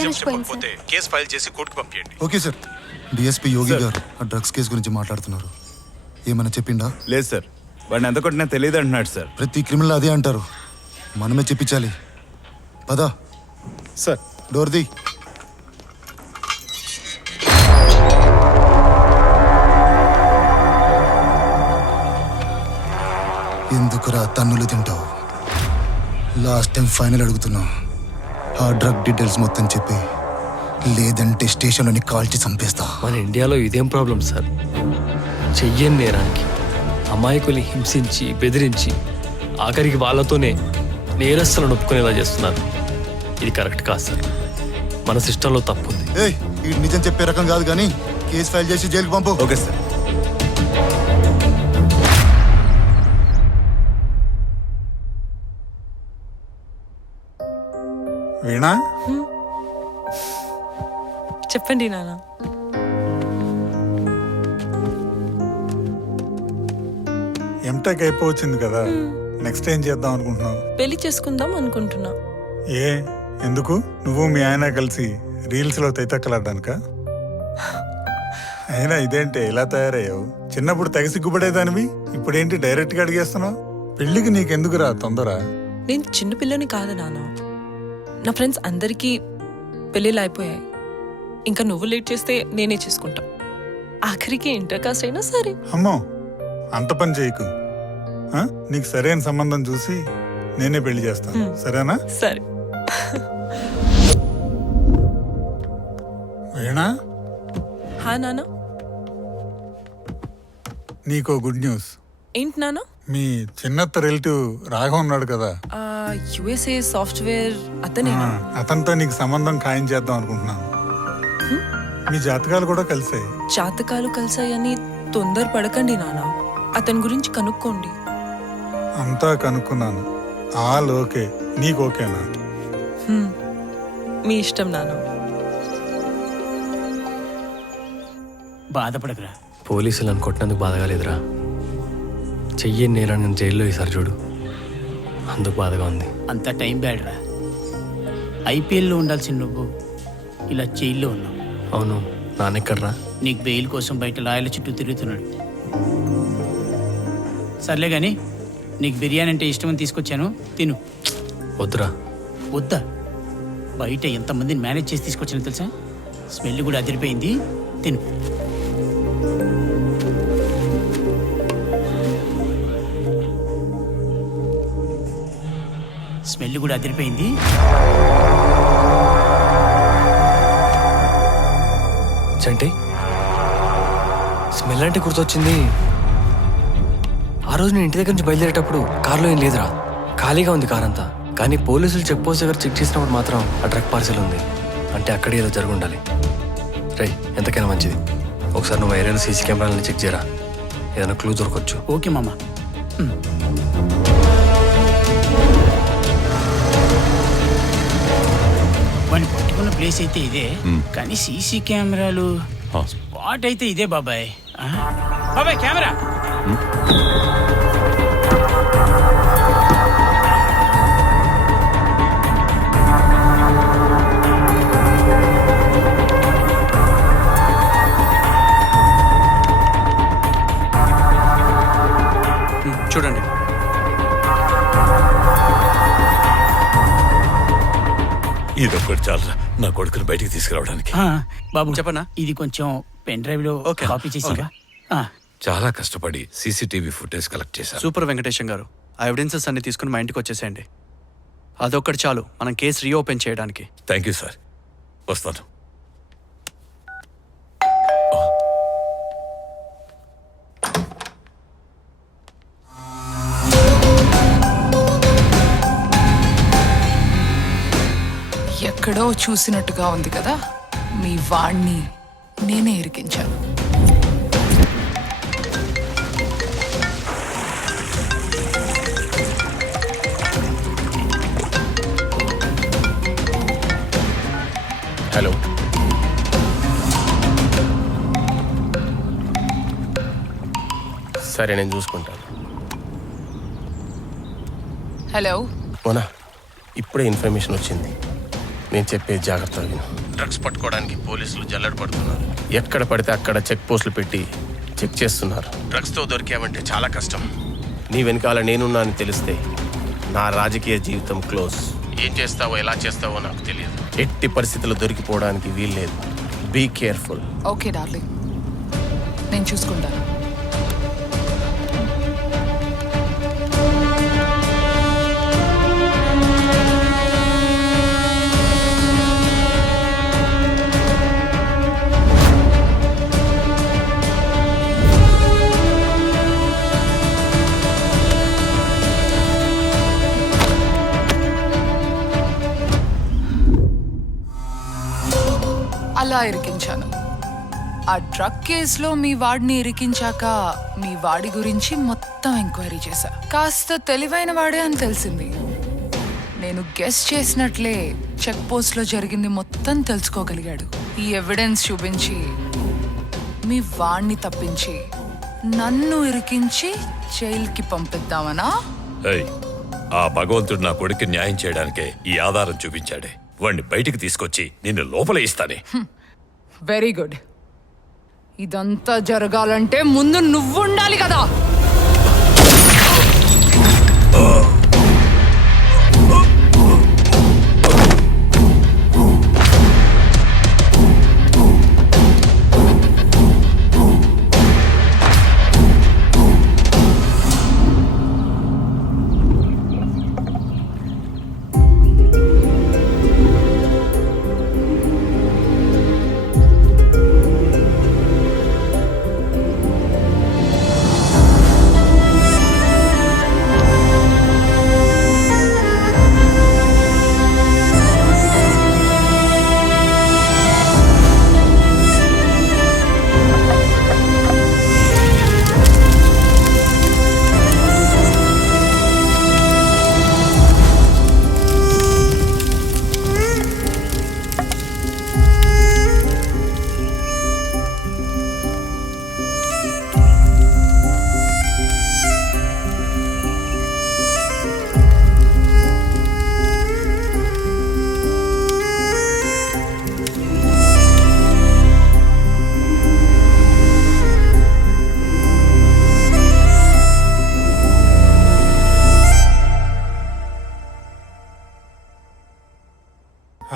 Address పోయింది sir. Case file చేసి కోర్టుకు పంపించండి. Okay sir. డిఎస్పీ యోగి గారు ఆ డ్రగ్స్ కేసు గురించి మాట్లాడుతున్నారు. ఏమైనా చెప్పిండా? లేదు సార్, వాడిని ఎంత కొట్టినా తెలియదు అంటున్నాడు సార్. ప్రతి క్రిమినల్ అదే అంటారు. మనమే చెప్పించాలి. పదా సార్. Door the. ఎందుకురా తన్నులు తింటావు? లాస్ట్ టైం ఫైనల్ అడుగుతున్నా. ఆ డ్రగ్ డీటెయిల్స్ మొత్తం చెప్పి, లేదంటే స్టేషన్లోని కాల్చి చంపేస్తా. మన ఇండియాలో ఇదేం ప్రాబ్లం సార్? చెయ్యని నేరానికి అమాయకుల్ని హింసించి బెదిరించి ఆఖరికి వాళ్ళతోనే నేరస్తులను ఒప్పుకునేలా చేస్తున్నారు. ఇది కరెక్ట్ కాదు సార్. మన సిస్టంలో తప్పు ఉంది. ఏయ్, ఈ నిజం చెప్పే రకం కాదు కానీ కేసు ఫైల్ చేసి జైలుకి పంపు. Okay sir. వీణా, చెప్పండి నాన్న. ఎంటెక్ అయిపోవచ్చింది కదా, నెక్స్ట్ ఏం చేద్దాం అనుకుంటున్నావు? పెళ్లి చేసుకుందాం అనుకుంటున్నా. ఏ ఎందుకు? నువ్వు మీ ఆయన కలిసి రీల్స్లో తైతక్కలాడ్డానికా? అయినా ఇదేంటి ఇలా తయారయ్యావు? చిన్నప్పుడు తెగ సిగ్గుపడేదానివి, ఇప్పుడేంటి డైరెక్ట్గా అడిగేస్తున్నావు? పెళ్లికి నీకెందుకురా తొందర? నేను చిన్న పిల్లని కాదు నాన్న. నా ఫ్రెండ్స్ అందరికీ పెళ్ళిళ్ళు అయిపోయాయి. ఇంకా నువ్వు లేట్ చేస్తే నేనే చేసుకుంటా. ఆఖరికి ఇంటర్ కాస్ట్ అయినా సరే. అమ్మో, అంత పని చేయకు. నీకు సరైన సంబంధం చూసి నేనే పెళ్లి చేస్తాను, సరేనా? సరే. వీణా, హా నాన్న. నీకో గుడ్ న్యూస్. ఏంటి నాన్న? మీ చిన్నత్త రిలేటివ్ రాఘవ ఉన్నాడు కదా, యుఎస్ఏ సాఫ్ట్వేర్ అతనేనా? అతనితో నీకు సంబంధం ఖాయం చేద్దాం అనుకుంటున్నాను. మీ జాతకాలు కూడా కలిసాయి. జాతకాలు కలిసాయని తొందర పడకండి నాన్న. అతని గురించి కనుక్కోండి. అంతా కనుక్కున్నాను. All okay. నీకు ఓకేనా? మీ ఇష్టం నాన్న. బాధపడకురా. పోలీసులు నన్ను కొట్టినందుకు బాధగా లేదురా. చెయ్యని నేరాన్ని నేను జైల్లో వేసారు చూడు, అందుకు బాధగా ఉంది. అంత టైం బ్యాడ్రా. ఐపీఎల్లో ఉండాల్సిన నువ్వు ఇలా జైల్లో ఉన్నావు. అవును, నాన్నెక్కడ్రా? నీకు బెయిల్ కోసం బయట లాయర్ల చుట్టూ తిరుగుతున్నాడు. సర్లే కానీ నీకు బిర్యానీ అంటే ఇష్టమని తీసుకొచ్చాను, తిను. వద్దురా. వద్దా? బయట ఎంతమందిని మేనేజ్ చేసి తీసుకొచ్చానో తెలుసా? స్మెల్ కూడా అదిరిపోయింది, తిను. స్మెల్ కూడా అదిరిపోయింది. చంటి, స్మెల్ అంటే గుర్తొచ్చింది. ఆ రోజు నేను ఇంటి దగ్గర నుంచి బయలుదేరేటప్పుడు కార్లో ఏం లేదురా, ఖాళీగా ఉంది కార్ అంతా. కానీ పోలీసులు చెక్ పోస్ట్ దగ్గర చెక్ చేసినప్పుడు మాత్రం ఆ డ్రగ్ పార్సెల్ ఉంది. అంటే అక్కడే ఏదో జరిగి ఉండాలి. రై, ఎంతకైనా మంచిది ఒకసారి నువ్వు ఏరియాలో సీసీ కెమెరాలని చెక్ చేయరా, ఏదైనా క్లూ దొరకొచ్చు. ఓకే మామ. వాడిని పట్టుకున్న ప్లేస్ అయితే ఇదే, కానీ సీసీ కెమెరాలు స్పాట్ అయితే ఇదే బాబాయ్. బాబాయ్ కెమెరా. చూడండి. ఇదొక్కటి చాలరా నా కొడుకుని బయటికి తీసుకురావడానికి. బాబు చెప్పనా, ఇది కొంచెం పెన్ డ్రైవ్ లో కాపీ చేసి. చాలా కష్టపడి సీసీటీవీ ఫుటేజ్ కలెక్ట్ చేశాను. సూపర్ వెంకటేశం గారు, ఆ ఎవిడెన్సెస్ అన్ని తీసుకుని మా ఇంటికి వచ్చేసేయండి. అదొక్కటి చాలు మనం కేసు రీఓపెన్ చేయడానికి. థ్యాంక్ యూ సార్, వస్తాను. ఎక్కడో చూసినట్టుగా ఉంది కదా, మీ వాణ్ణి నేనే ఇరికించాను. హలో, సరే నేను చూసుకుంటాను. హలో మోనా, ఇప్పుడే ఇన్ఫర్మేషన్ వచ్చింది. నేను చెప్పేది జాగ్రత్తగా విను. డ్రగ్స్ పట్టుకోవడానికి పోలీసులు జల్లెడ పడుతున్నారు. ఎక్కడ పడితే అక్కడ చెక్ పోస్టులు పెట్టి చెక్ చేస్తున్నారు. డ్రగ్స్తో దొరికామంటే చాలా కష్టం. నీ వెనకాల నేనున్నా అని తెలిస్తే నా రాజకీయ జీవితం క్లోజ్. ఏం చేస్తావో ఎలా చేస్తావో నాకు తెలియదు. ఎట్టి పరిస్థితుల్లో దొరికిపోవడానికి వీల్లేదు. Be careful. ఓకే డార్లింగ్, నేను చూసుకుంటాను. అలా ఇరికించాను. ఆ డ్రగ్ కేసులో మీ వాడిని ఇరికించాక మీ వాడి గురించి మొత్తం ఎంక్వైరీ చేశా. కాస్త తెలివైన వాడే అని తెలిసింది. నేను గెస్ చేసినట్లే చెక్ పోస్ట్ లో జరిగింది మొత్తం తెలుసుకోగలిగాడు. ఈ ఎవిడెన్స్ చూపించి మీ వాడిని తప్పించి నన్ను ఇరికించి జైలుకి పంపిద్దామనా? ఏయ్, ఆ భగవంతుడు నా కొడుకు న్యాయం చేయడానికే ఈ ఆధారం చూపించాడే. వాణ్ణి బయటికి తీసుకొచ్చి నిన్ను లోపల ఇస్తానే. Very good. ఇదంతా జరగాలంటే ముందు నువ్వు ఉండాలి కదా.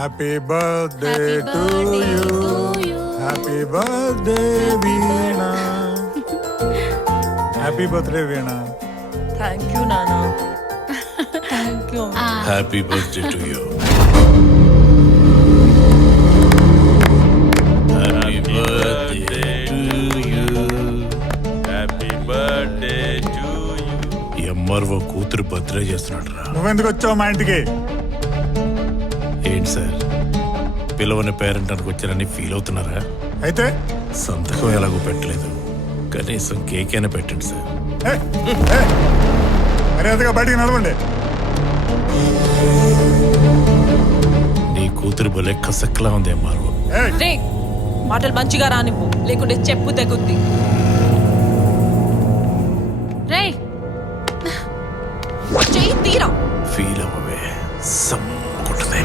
Happy birthday to you. Happy birthday Veena. Happy birthday Veena. Thank you నాన్న. Thank you. Happy birthday to you. Happy birthday to you. Happy birthday to you. MRO కూతురు బర్త్డే చేస్తున్నాడు రా. నువ్వెందుకు వచ్చావు మా ఇంటికి? ఏంటి సార్, పిలవని పేరెంట్ అనుకు వచ్చారని ఫీల్ అవుతున్నారా? అయితే సంతకం ఎలాగో పెట్టలేదు, కనీసం కేక్ అయినా పెట్టండి సార్. మర్యాదగా బయటికి నడవండి. నీ కూతురు భలే కసక్లా ఉంది ఎంఆర్ఓ. రే, మాటలు మంచిగా రానివ్వు, లేకుంటే చెప్పు తెగుద్ది. రే, చెయ్యి తీరా. ఫీల్ అవ్వవే, సమ్ముకుంటుంది.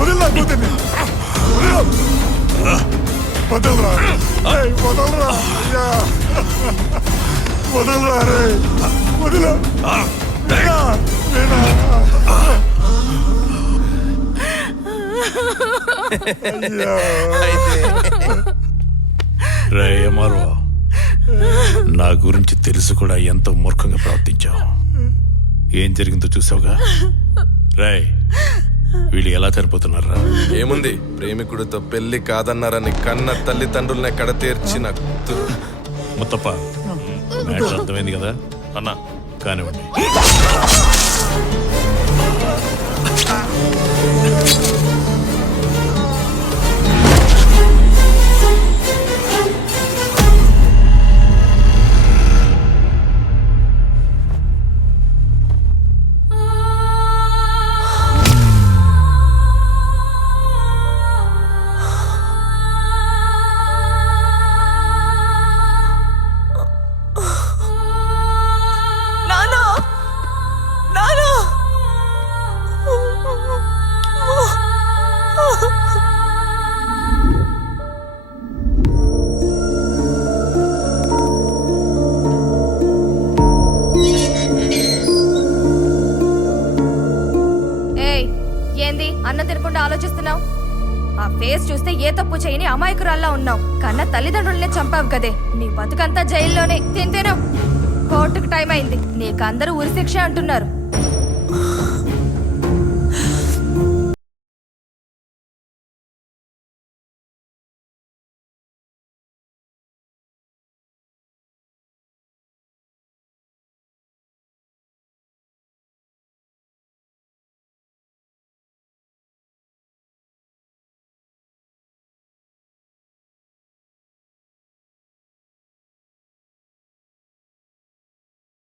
వదలరా కూతుర్ని. వదలరా వదలరా వదలరా రే వదల. రే ఎంఆర్ఓ, నా గురించి తెలుసు కూడా ఎంతో మూర్ఖంగా ప్రవర్తించావు. ఏం జరిగిందో చూసావుగా. రాయ్, వీళ్ళు ఎలా చనిపోతున్నారా? ఏముంది, ప్రేమికుడితో పెళ్లి కాదన్నారని కన్న తల్లిదండ్రులనే కడతీర్చిన కూతురు. ముత్తప్ప, మ్యాటర్ అర్థమైంది కదా అన్నా? కానివ్వండి. చేస్తున్నావు? ఆ ఫేస్ చూస్తే ఏ తప్పు చేయని అమాయకురాల్లా ఉన్నావు. కన్న తల్లిదండ్రులనే చంపావు కదే. నీ బతుకంతా జైల్లోనే. తింటేనో కోర్టుకు టైం అయింది. నీకు అందరూ ఉరిశిక్ష అంటున్నారు.